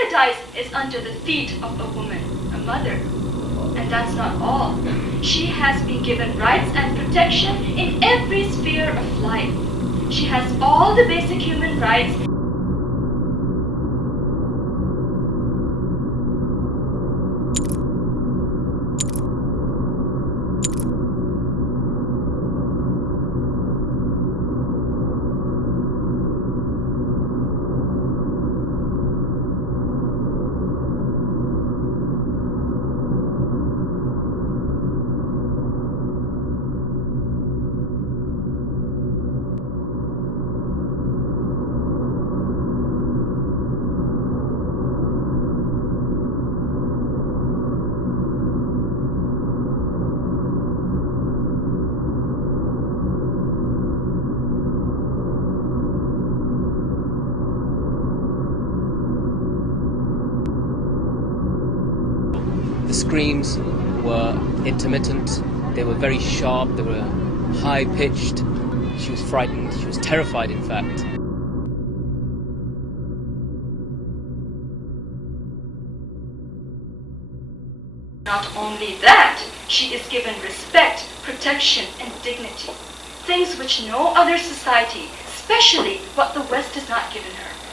paradise is under the feet of a woman, a mother. And that's not all. She has been given rights and protection in every sphere of life. She has all the basic human rights. The screams were intermittent, they were very sharp, they were high-pitched. She was frightened, she was terrified in fact. Not only that, she is given respect, protection, and dignity. Things which no other society, especially what the West has not given her.